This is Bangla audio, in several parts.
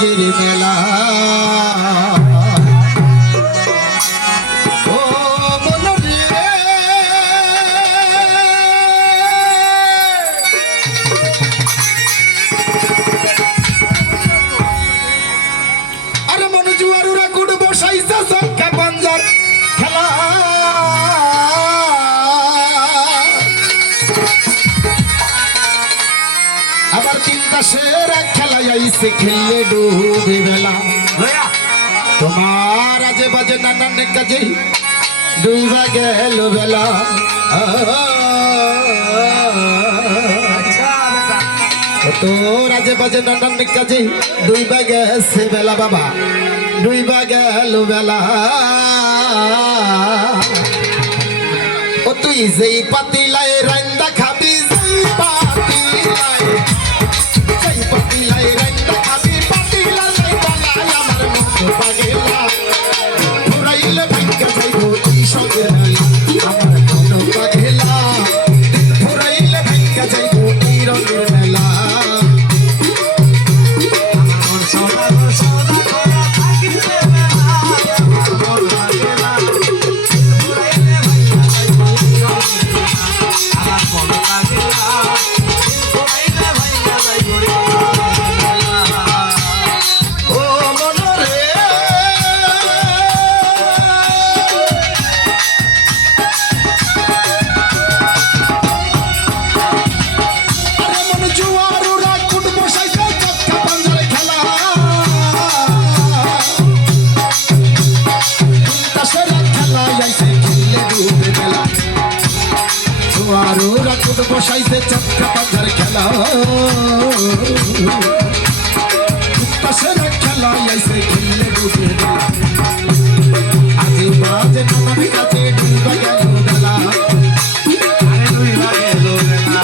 রঙের মেলা खेले डूबी बेला तुम्हार आजे बाजे नानन काजे डूबा गेलो बेला तोर आजे बाजे नानन काजे डूबा गेसे बेला बाबा डूबा गेलो बेला ओ तुई जेई पातिलाय रंदा खाबी जेई पातिलाय বসাইছে চক্র বাজার খেলা পাশের খেলা আইছে খেললে ডুবে আজি বাজে নানার কাছে ডুবে গেল বেলা আরে ডুবে গেল বেলা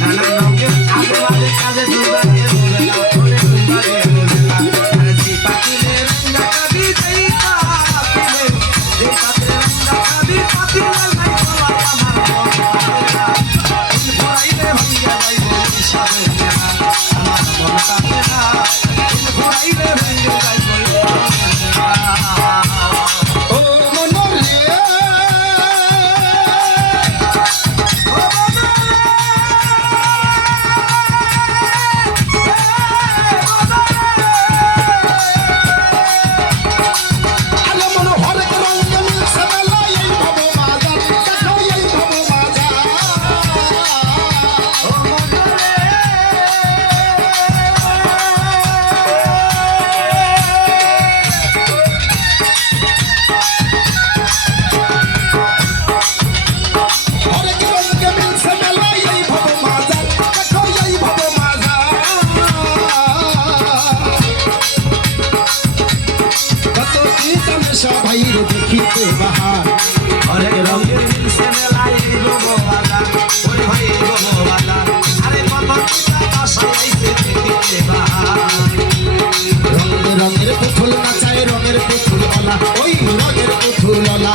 নানা নঙ্গে আগে বাজে কাজে ডুবে গেল বেলা ওরে ডুবে গেল বেলা আরে জি পাতিলে রঙ্গা কবি যাই পাতিলে জি পাতিলে রঙ্গা কবি পাতিলে নাই চলা দেখিতে বাহার অনেক রঙের মিলছে মেলায় বাজার ওরে ভাই বাজার আরে কত বাসাইছে দেখিতে বাহার রঙের রঙের পুতুল নাচায় রঙের পুতুল ওলা ওই রঙের পুতুল ওলা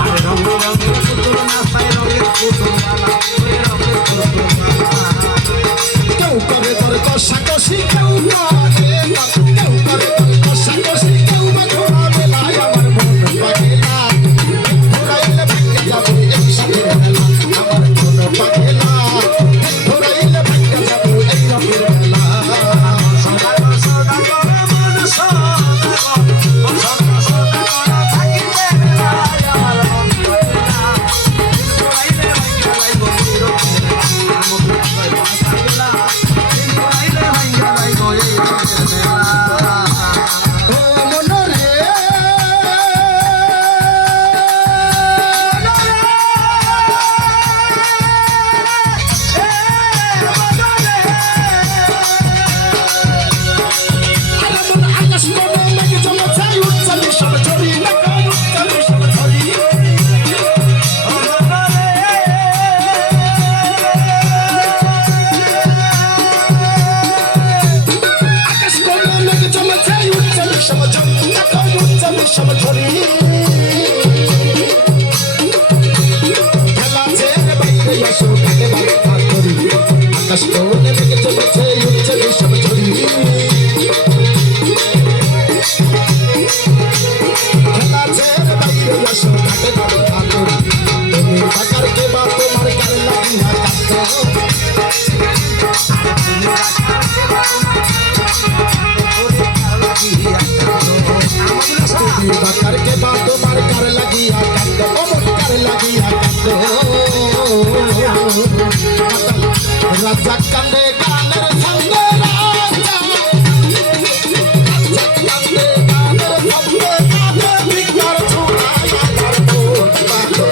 আরে রঙের রঙের পুতুল নাচায় রঙের পুতুল ওলা ওই রঙের পুতুল ওলা কেউ করে তোর কষাকষি কেউ করে কেউ করে তোর কষাকষি Let's go, let me get to the tail, you tell me some Razzak কান্দে গানের ছন্দে রাজা রাজ্জাক কান্দে গানের ছন্দে কাঁদে ভিক্ষার ছুড়ায় আমার মন বাঁধে